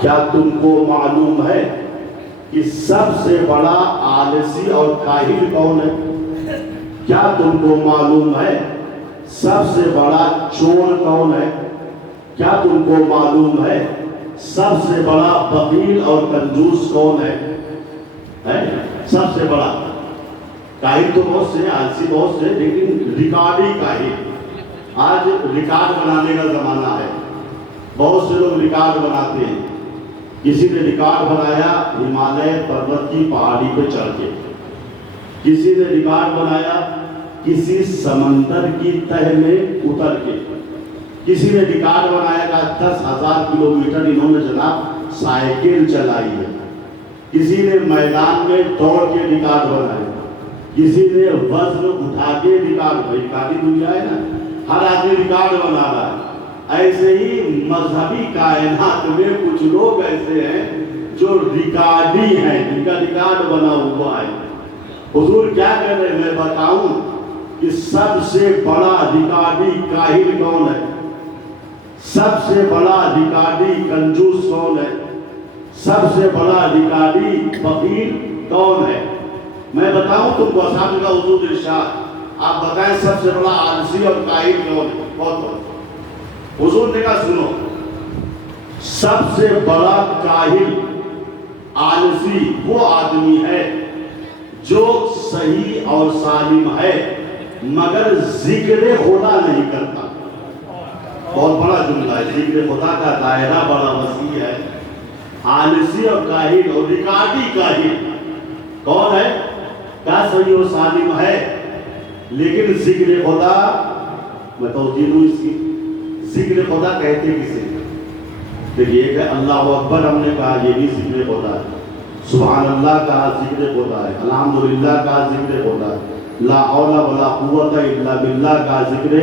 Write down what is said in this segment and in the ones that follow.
کیا تم کو معلوم ہے کہ سب سے بڑا آلسی اور کاہل کون ہے؟ کیا تم کو معلوم ہے سب سے بڑا چور کون ہے؟ کیا تم کو معلوم ہے سب سے بڑا بخیل اور کنجوس کون ہے؟ سب سے بڑا کاہل تو بہت سے، آلسی بہت سے، لیکن ریکارڈی کاہل۔ آج ریکارڈ بنانے کا زمانہ ہے، بہت سے لوگ ریکارڈ بناتے ہیں۔ کسی نے ریکارڈ بنایا ہمالیہ پروت کی پہاڑی پہ چڑھ کے، کسی نے ریکارڈ بنایا کسی سمندر کی تہ میں اتر کے، کسی نے ریکارڈ بنایا کہ 10,000 کلومیٹر انہوں نے جناب سائیکل چلائی ہے، کسی نے میدان میں دوڑ کے ریکارڈ بنایا، کسی نے وزن اٹھا کے ریکارڈ، ریکارڈی دنیا ہے نا، ہر آدمی ریکارڈ بنا رہا ہے۔ ایسے ہی مذہبی کائنات میں کچھ لوگ ایسے ہیں جو ریکارڈی ہیں، جن کا ریکارڈ بنا ہوا ہے۔ حضور کیا کہہ رہے ہیں میں بتاؤں کہ سب سے بڑا ریکارڈی کاہل کون ہے؟ سب سے بڑا ریکارڈی کنجوس کون ہے؟ سب سے بڑا ریکارڈی بخیل کون ہے؟ میں بتاؤں تم کو، صاحب کا حضور ارشاد، آپ بتائیں سب سے بڑا آلسی اور کاہل کون ہے؟ بہت حضور نے کہا سنو، سب سے بڑا کاہل آلسی وہ آدمی ہے جو صحیح اور سالم ہے مگر ذکر خدا نہیں کرتا۔ بہت بڑا جملہ ہے، ذکر خدا کا دائرہ بڑا وسیع ہے۔ آلسی اور کاہل اور ریکارڈی کاہل کون ہے؟ کیا صحیح اور سالم ہے لیکن ذکر خدا، میں توجیہ دوں اس کی، ذکر خدا کہتے کسے؟ دیکھیے کہ اللہ اکبر ہم نے کہا یہ بھی ذکر خدا ہے، سبحان اللہ کہا ذکر خدا ہے، الحمدللہ کہا ذکر خدا ہے، لا حول ولا قوت الا باللہ کہا ذکر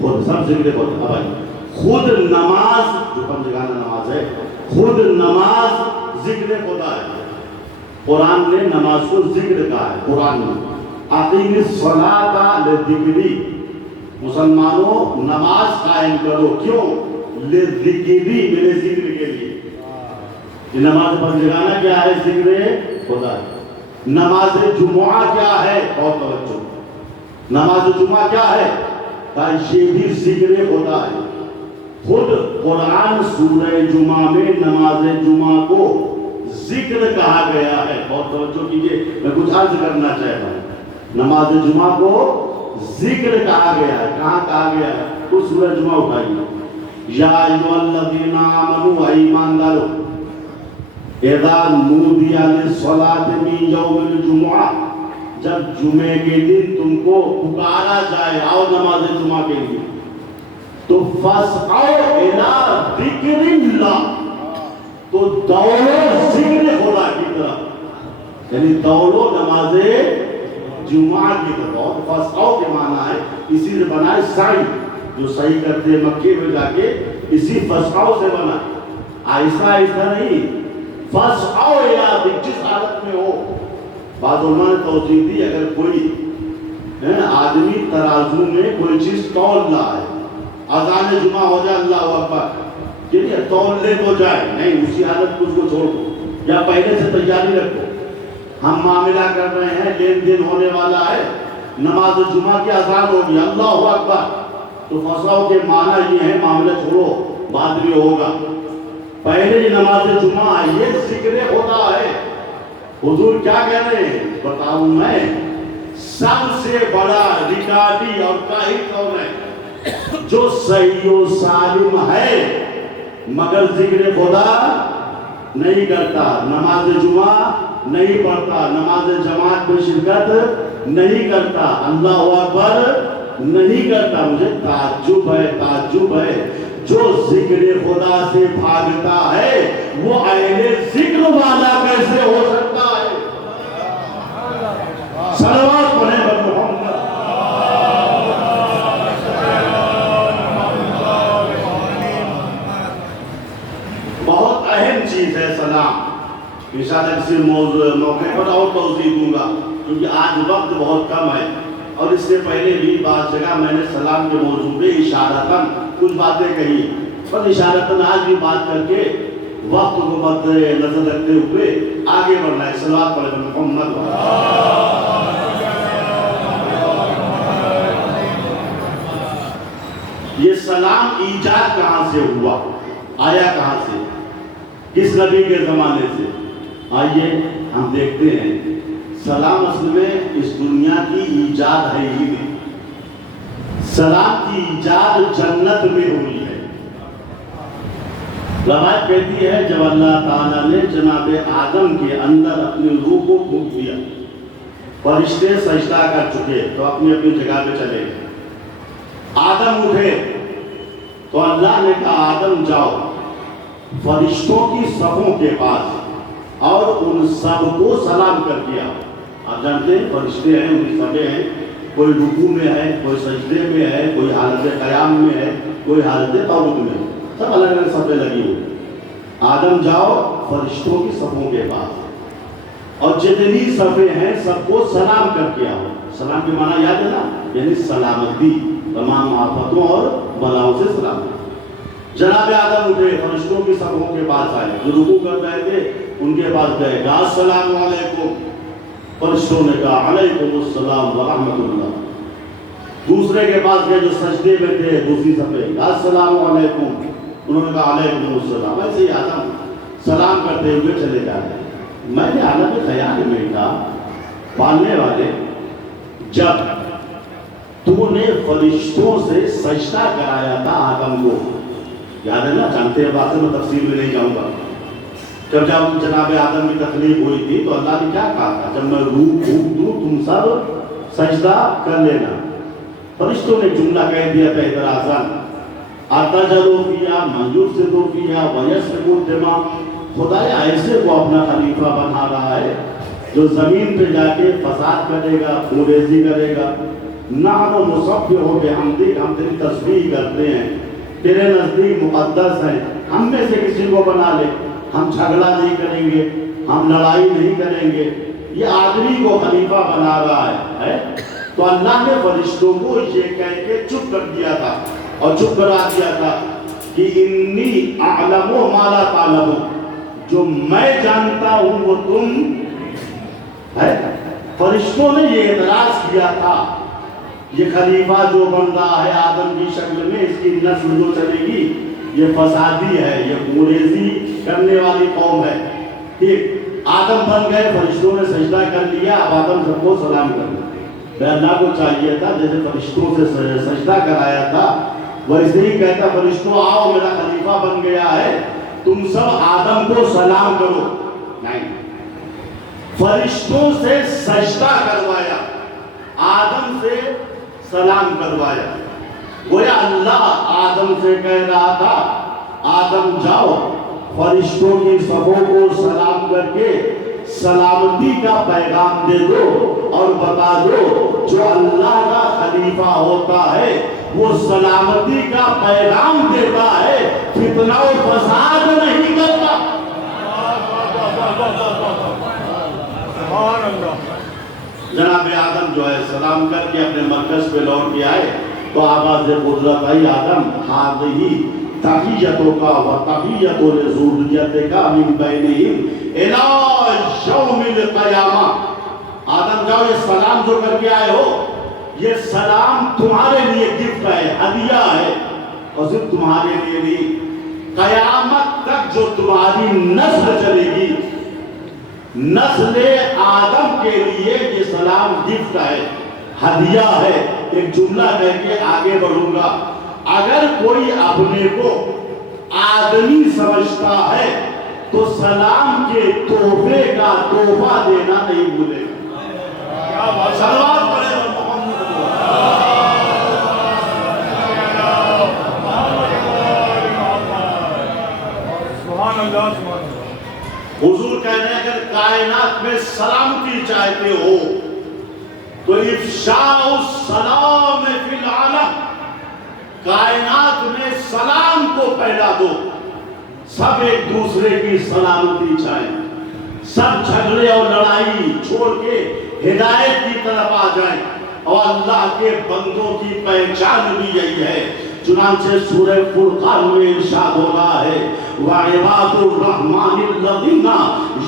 خود، سب ذکر خدا۔ اب آئیے خود نماز، جو پنجگانہ نماز ہے، خود نماز ذکر خدا ہے۔ قرآن نے نماز کو ذکر کہا ہے، قرآن نے اقیم الصلاۃ لذکری، مسلمانوں نماز قائم کرو، کیوں؟ لذکری، میرے ذکر کے لیے۔ یہ نماز پنجگانہ کیا ہے؟ ذکر خدا ہے۔ نماز جمعہ کیا ہے؟ بہت توجہ، نماز جمعہ کیا ہے؟ یہ بھی ذکر خدا ہے۔ خود قرآن سورہ جمعہ میں نماز جمعہ کو ذکر کہا گیا ہے۔ بہت توجہ کیجئے، میں کچھ عرض کرنا چاہتا ہوں۔ نماز جمعہ کو ذکر کہا گیا ہے، کہاں کہا گیا ہے؟ تو سورہ جمعہ اٹھائیے، یا ایھا الذین آمنوا، ایماندارو، اذا نودی للصلاۃ من یوم الجمعہ، جب جمعے کے دن تم کو پکارا جائے آؤ نماز جمعہ کے لیے، تو فاسعوا الی ذکر اللہ، تو دوڑو ذکر خدا کی طرف، یعنی دوڑو نماز جمعہ کی طرف۔ اور فاسعوا کے معنی ہے، اسی سے بنا ہے سعی، جو صحیح کرتے مکے میں جا کے، اسی فاسعوا سے بنا، آہستہ آہستہ نہیں، فاسعوا الی ذکر، جس حالت میں ہو۔ بعض علماء نے توضیح دی، اگر کوئی آدمی ترازو میں کوئی چیز تول رہا ہے، اذان جمعہ ہو جائے اللہ اکبر، چلیے تول لے تو جائے، نہیں اسی حالت کو اس کو چھوڑ دو، یا پہلے سے تیاری رکھو، ہم معاملہ کر رہے ہیں، لین دین ہونے والا ہے، نماز جمعہ کی اذان ہوگی اللہ اکبر، تو فاسعوا کے معنی یہ ہے معاملہ چھوڑو بعد میں ہوگا، پہلے نماز جمعہ ہے، یہ ذکر خدا ہے۔ حضور کیا کہہ رہے ہیں بتاؤں میں، سب سے بڑا ریکارڈی اور کاہل کون ہے؟ جو صحیح و سالم ہے مگر ذکر خدا نہیں کرتا، نماز جمعہ نہیں پڑھتا، نماز جماعت میں شرکت نہیں کرتا، اللہ اکبر نہیں کرتا۔ مجھے تعجب ہے جو ذکر خدا سے بھاگتا ہے وہ اہل ذکر والا کیسے ہو سکتا ہے؟ صلوات پڑھیں بر محمد۔ بہت اہم چیز ہے سلام، انشاءاللہ کسی موقع پر اور توضیح دوں گا کیونکہ آج وقت بہت کم ہے، اور اس سے پہلے بھی بعض جگہ میں نے سلام کے موضوع پہ اشارتاً کچھ باتیں کہی، پر اشارتاً آج بھی بات کر کے वक्त को मद्द नजर रखते हुए आगे बढ़ना है। सलावत पढ़े मोहम्मद। ये सलाम ईजाद कहां से हुआ, आया कहां से, किस नबी के जमाने से? आइए हम देखते हैं। सलाम असल में इस दुनिया की ईजाद है ही नहीं। सलाम की ईजाद जन्नत में हुई है। रवायत कहती है जब अल्लाह ताला ने जनाब आदम के अंदर अपनी रूह को फूंक दिया, फरिश्ते सजदा कर चुके तो अपनी अपनी जगह पे चले गए। आदम उठे तो अल्लाह ने कहा आदम जाओ फरिश्तों की सफों के पास और उन सबको सलाम कर दिया। आप जानते हैं फरिश्ते हैं, उनकी सफे हैं, कोई रुकू में है, कोई सजदे में है, कोई हालत क़याम में है, कोई हालत तौबत में है, सब अलग अलग सफे लगी हुई। आदम जाओ फरिश्तों की सफों के पास और जितनी सफे हैं सबको सलाम करके आओ। सलाम के माना याद है ना, यानी सलामती, तमाम आफतों और बलाओं से सलामती। जनाब आदम उठे फरिश्तों की सफों के पास आए, जो रुकू कर रहे थे उनके पास गए, अस्सलामु अलैकुम। फरिश्तों ने कहा अलैकुम अस्सलाम व रहमतुल्लाह। दूसरे के पास गए जो सजदे में थे दूसरी सफे, अस्सलामु अलैकुम, उन्होंने कहा अलैकुम अस्सलाम। ऐसे ही आदम सलाम करते हुए चले जा रहे। मैंने हालांकि ख्याल में था पालने वाले, जब तूने फरिश्तों से सजदा कराया था आदम को, याद है ना, जानते हैं बातें, मैं तफसील में नहीं जाऊंगा। जब जनाब आदम की तकलीफ हुई थी तो अल्लाह ने क्या कहा था, जब मैं रूह फूंक दूं तुम सब सजदा कर लेना। फरिश्तों ने जुमला कह दिया था इतराज़न, अतजरुफिया मंजूसिदुफिया वयस्फुद्दिमा, खुदाया ऐसे को अपना खलीफा बना रहा है जो जमीन पे जाके फसाद करेगा, खूरेजी करेगा। नाम मुसब्बिह बिहम्दिक, हम तेरी तस्बीह करते हैं, तेरे नजदीक मुकद्दस है, हम में से किसी को बना ले, हम झगड़ा नहीं करेंगे, हम लड़ाई नहीं करेंगे। ये आदमी को खलीफा बना रहा है? तो अल्लाह ने फरिश्तों को ये कह के चुप कर दिया था और चुप करा दिया था कि इन्नी अअलमु मा ला तालमू, जो मैं जानता हूं वो तुम है। फरिश्तों ने ये एतराज किया था, ये खलीफा जो बन रहा है आदम की शक्ल में, इसकी नस्ल जो चलेगी ये फसादी है, ये गुरेजी करने वाली कौम है। ठीक, आदम बन गए, फरिश्तों ने सजदा कर लिया, अब आदम सबको सलाम कर दिया। अल्लाह को चाहिए था जैसे फरिश्तों से सजदा कराया था वैसे ही कहता फरिश्तों आओ मेरा खलीफा बन गया है, तुम सब आदम को सलाम करो। नहीं, फरिश्तों से सजदा करवाया, आदम से सलाम करवाया। गोया अल्लाह आदम से कह रहा था आदम जाओ फरिश्तों की सबों को सलाम करके सलामती का पैगाम दे दो और बता दो जो अल्लाह का खलीफा होता है वो सलामती का पैगाम देता है, फितना और फसाद नहीं करता। जनाब आदम जो है सलाम करके अपने मरकज पे लौट के आए तो आवाज़ कुदरत आई, आदम हाज़िही तहियतुका व तहियतु लिज़ुर्रियतिका मिन बैनिहिम इला यौमिल क़यामा। आदम जाओ ये सलाम जो करके आए हो ये सलाम तुम्हारे लिए गिफ्ट है, हदिया है, और सिर्फ तुम्हारे लिए नहीं, क़यामत तक जो तुम्हारी नस्ल चलेगी, नस्ल आदम के लिए ये सलाम गिफ्ट है, हदिया है। एक जुमला कह के आगे बढ़ूंगा। अगर कोई अपने को आदमी समझता है तो सलाम के तोहफे का तोहफा देना नहीं भूलेगा। सलवात पढ़े हुजूर कह रहे हैं अगर कायनात में सलामती चाहते हो तो इफ्शाउ सलाम फिल आलम, कायनात में सलाम को फैला दो, सब एक दूसरे की सलामती चाहें, सब झगड़े और लड़ाई छोड़ के हिदायत की तरफ आ जाएं। और अल्लाह के बंदों की पहचान भी यही है, चुनाचे सूरह फुरकान में इरशाद हो रहा है वइबादुर रहमानिल्लज़ीना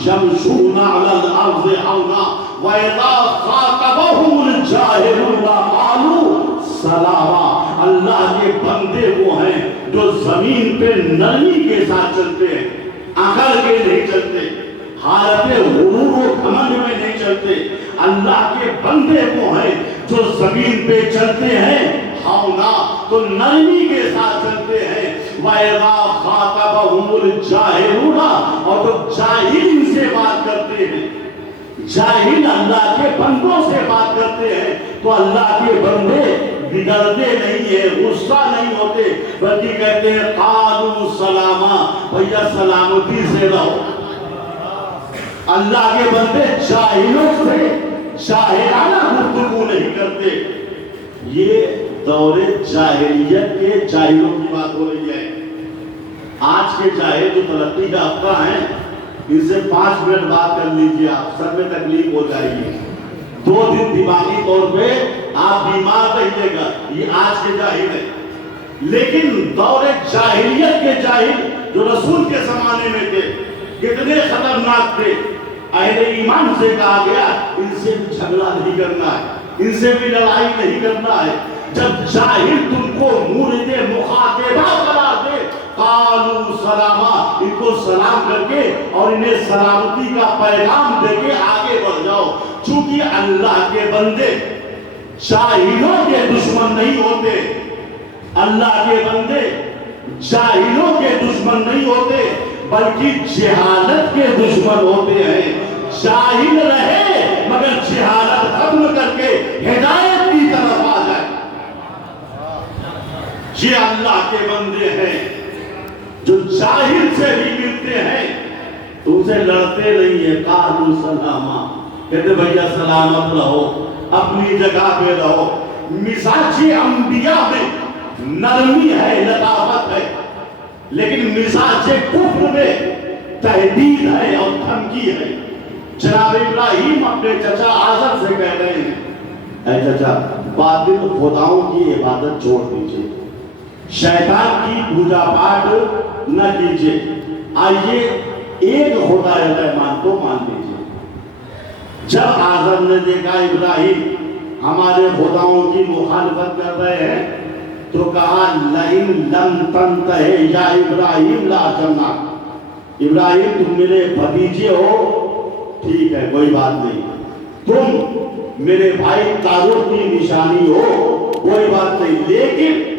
यमशूना अलल अर्ज़ि हौना व इज़ा ख़ातबहुमुल जाहिलूना क़ालू सलामा। अल्लाह के बंदे वो हैं जो जमीन पे नरमी के साथ चलते हैं, अकड़ के नहीं चलते, हालत गुरूर और घमंड में नहीं चलते। अल्लाह के बंदे वो हैं जो जमीन पे चलते हैं हौना, तो नरमी के साथ चलते हैं। वइज़ा ख़ातबहुमुल जाहिलूना, और तो जाहिल इनसे बात करते हैं, जाहिल अल्लाह के बंदों से बात करते हैं, तो अल्लाह के बंदे बिगड़ते नहीं है, गुस्सा नहीं होते, बल्कि कहते हैं क़ालू सलामा, भैया सलामती से रहो। अल्लाह के बंदे जाहिलों से जाहिलाना गुफ्तगू नहीं करते। ये दौरे जाहिलियत के जाहिलों की बात हो रही है। आज के जाहिल जो तरक्की याफ्ता हैं, इनसे 5 मिनट बात कर लीजिए, आप सर में तकलीफ हो जाएगी, 2 दिन दिमागी तौर पे आप बीमार रहिएगा। ये आज के जाहिल है। लेकिन दौरे जाहिलियत के जाहिल जो रसूल के जमाने में थे, कितने खतरनाक थे। अहले ईमान से कहा गया इनसे भी झगड़ा नहीं करना है, इनसे भी लड़ाई नहीं करना है। जब जाहिल तुमको मुर्दे मुखातिबा करार दे, कालू सलामा, इनको सलाम करके और इन्हें सलामती का पैगाम देके आगे बढ़ जाओ। चूंकि अल्लाह के बंदे जाहिलों के दुश्मन नहीं होते, अल्लाह के बंदे जाहिलों के दुश्मन नहीं होते, बल्कि जहालत के दुश्मन होते हैं। जाहिल रहे मगर जहालत खत्म करके हिदायत की तरफ आ जाए, ये अल्लाह के बंदे हैं। जो जाहिल से भी मिलते हैं तो उसे लड़ते नहीं है, कालू सलामा, कहते भैया सलामत रहो, अपनी जगह पे रहो। मिजाज अंबिया में नरमी है, लताफत है, लेकिन मिजाज कुफ्र में तहदीद है और धमकी है। जनाब इब्राहिम अपने चचा आजर से कह रहे हैं, ऐ चचा बातिल खुदाओं की इबादत छोड़ दीजिए, शैतान की पूजा पाठ न कीजिए, आइए एक खुदा रहमान को मान लीजिए। जब आजर ने देखा इब्राहिम हमारे खुदाओं की मुखालफत कर रहे हैं, तो कहा लइन लम तंतहे या इब्राहिम ला जन्ना, इब्राहिम तुम मेरे भतीजे हो, ठीक है कोई बात नहीं, तुम मेरे भाई तारूक की निशानी हो, कोई बात नहीं, लेकिन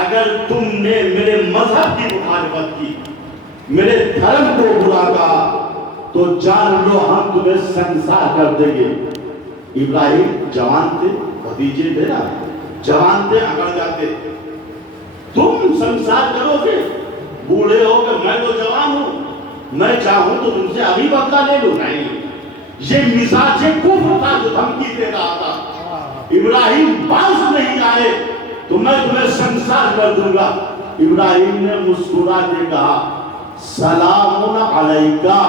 अगर तुमने मेरे मजहब की मुखालफत की, मेरे धर्म को बुरा कहा, तो जान लो हम तुम्हें संसार कर देंगे। इब्राहिम जवान थे, भतीजे थे ना, जवान थे, अकड़ जाते, तुम संसार करोगे, बूढ़े हो गए, मैं तो जवान हूं, मैं चाहूं तो तुमसे अभी बदला ले लूं। नहीं, ये मिजाज कुफ्र था जो धमकी दे रहा था। इब्राहिम बाज नहीं आए तो मैं तुम्हें संसार कर दूंगा। इब्राहिम ने मुस्कुरा के कहा सलामुन अलैका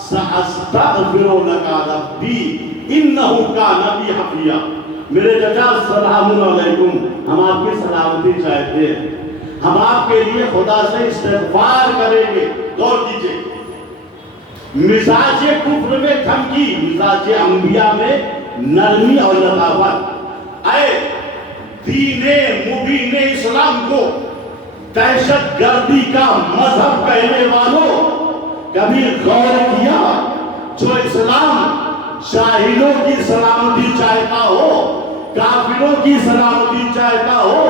सअस्तगफिरु लका रब्बी इन्नहु काना बी हफिया, मेरे चचा सलामुन अलैकुम, हम आपकी सलामती चाहते हैं, हम आपके लिए खुदा से इस्तिग़फ़ार करेंगे। गौर कीजिए, मिजाज कुफ्र में धमकी, मिजाज अंबिया में नरमी और लताफत। आए दीने मुबीन इस्लाम को दहशत गर्दी का मजहब कहने वालों, कभी गौर किया जो इस्लाम जाहिलों की सलामती चाहता हो, काफिरों की सलामती चाहता हो,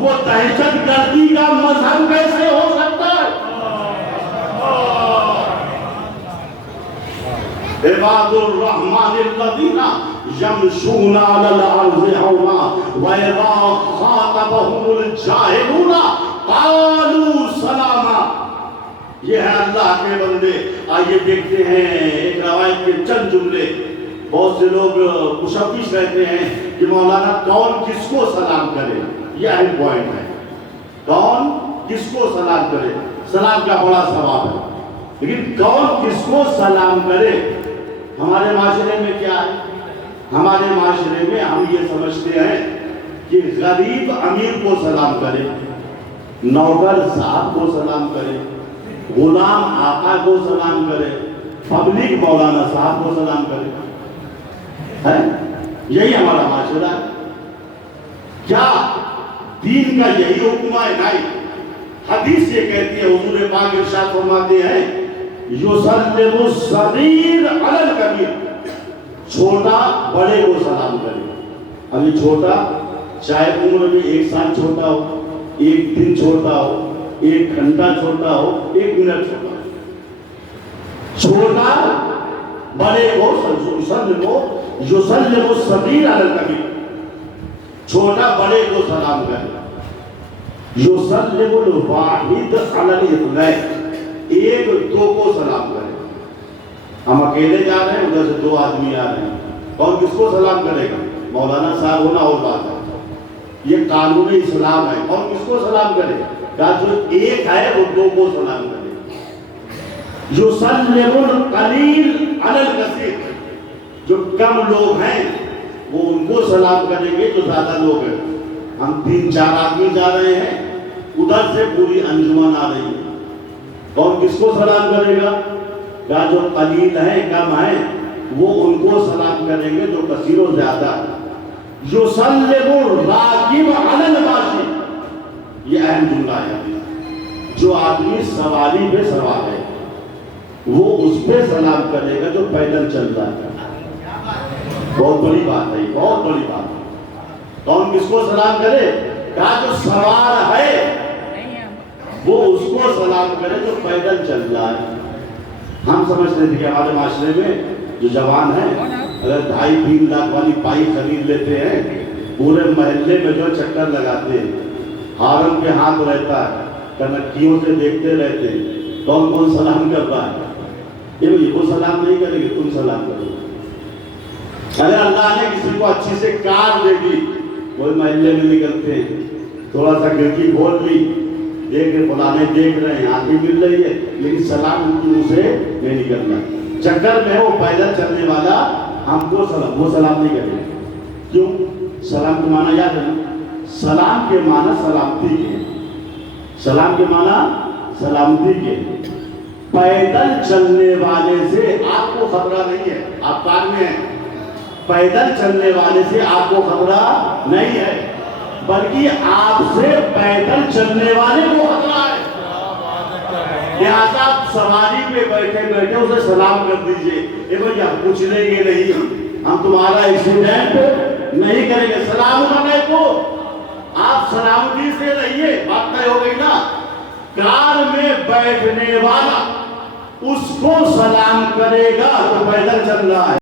वो दहशत गर्दी का मजहब कैसे हो सकता है? इबादुर रहमानिल्लज़ीना यमशूना अलल अर्ज़ि हौना व इज़ा ख़ातबहुमुल जाहिलूना क़ालू सलामा। ये है अल्लाह के बंदे। आइए देखते हैं एक रवायत के चंद जुमले। बहुत से लोग मुशक्किस रहते हैं कि मौलाना कौन किसको सलाम करे, यह अहम पॉइंट है, कौन किसको सलाम करे। सलाम का बड़ा सवाल है, लेकिन कौन किसको सलाम करे। हमारे माशरे में क्या है, हमारे माशरे में हम ये समझते हैं कि गरीब अमीर को सलाम करे, नौकर साहब को सलाम करे, गुलाम आका को सलाम करे, पब्लिक मौलाना साहब को सलाम करे, है? यही हमारा माशरा है। क्या दीन का यही हुक्म है? नहीं। हदीस ये कहती है, हुजूर पाक इरशाद फरमाते हैं, युसल्लिमु सगीर अलल कबीर, छोटा बड़े को सलाम करे। अभी छोटा चाहे उम्र में 1 साल छोटा हो, 1 दिन छोटा हो, 1 घंटा छोटा हो, 1 मिनट छोटा हो, छोटा बड़े को युसल्लिमु सगीर अलल कबीर, छोटा बड़े को सलाम करे। युसल्लिमुल वाहिद अलल इत्नैन, 1-2 को सलाम करे। हम अकेले जा रहे हैं, उधर से 2 आदमी आ रहे हैं, कौन किसको सलाम करेगा? मौलाना साहब होना और बात है, ये कानून इस्लाम है। कौन किसको सलाम करेगा? क्या जो 1 है वो 2 को सलाम करे। युसल्लिमुल कलील अलल कसीर, जो कम लोग हैं वो उनको सलाम करेंगे जो ज्यादा लोग हैं। हम 3-4 आदमी जा रहे हैं, उधर से पूरी अंजुमन आ रही है, कौन किसको सलाम करेगा? क्या जो कलील है, कम है, वो उनको सलाम करेंगे जो कसीरों ज्यादा है। युसल्लिमुर राकिब अलल माशी, ये अहम जुमला है। जो आदमी सवारी पे सवार है वो उस पे सलाम करेगा जो पैदल चल रहा है। बहुत बड़ी बात है, बहुत बड़ी बात है। कौन किसको सलाम करे? क्या जो सवार है वो उसको सलाम करे जो पैदल चल रहा है। हम समझते थे कि हमारे माशरे में जो जवान है, अगर 2.5-3 लाख वाली बाइक खरीद लेते हैं, पूरे महल्ले में जो चक्कर लगाते हैं, हारम पे हाथ रहता है, कनक्कियों से देखते रहते हैं, कौन कौन सलाम कर रहा है। ये वो सलाम नहीं करेंगे, तुम सलाम करो। अगर अल्लाह ने किसी को अच्छी से कार दे दी, कोई महल्ले में निकलते हैं, थोड़ा सा खिड़की खोल ली, देख रहे फलाने देख रहे हैं, आंखें मिल रही है, लेकिन सलाम उनके मुंह से नहीं निकलना। चक्कर में वो पैदल चलने वाला हमको सलाम, वो सलाम नहीं करेगा। क्यों? सलाम के माना याद है ना? सलाम के माना सलामती के, सलाम के माना सलामती के। पैदल चलने वाले से आपको खतरा नहीं है, आप कार में हैं, पैदल चलने वाले से आपको खतरा नहीं है, बल्कि आपसे पैदल चलने वाले को खतरा है। लिहाजा सवारी पे बैठे बैठे उसे सलाम कर दीजिए, ये भैया पूछ लेंगे नहीं, हम तुम्हारा एक्सीडेंट नहीं करेंगे। सलाम करने को आप सलामती से रहिए, बात तय हो गई ना। कार में बैठने वाला उसको सलाम करेगा तो पैदल चल रहा है।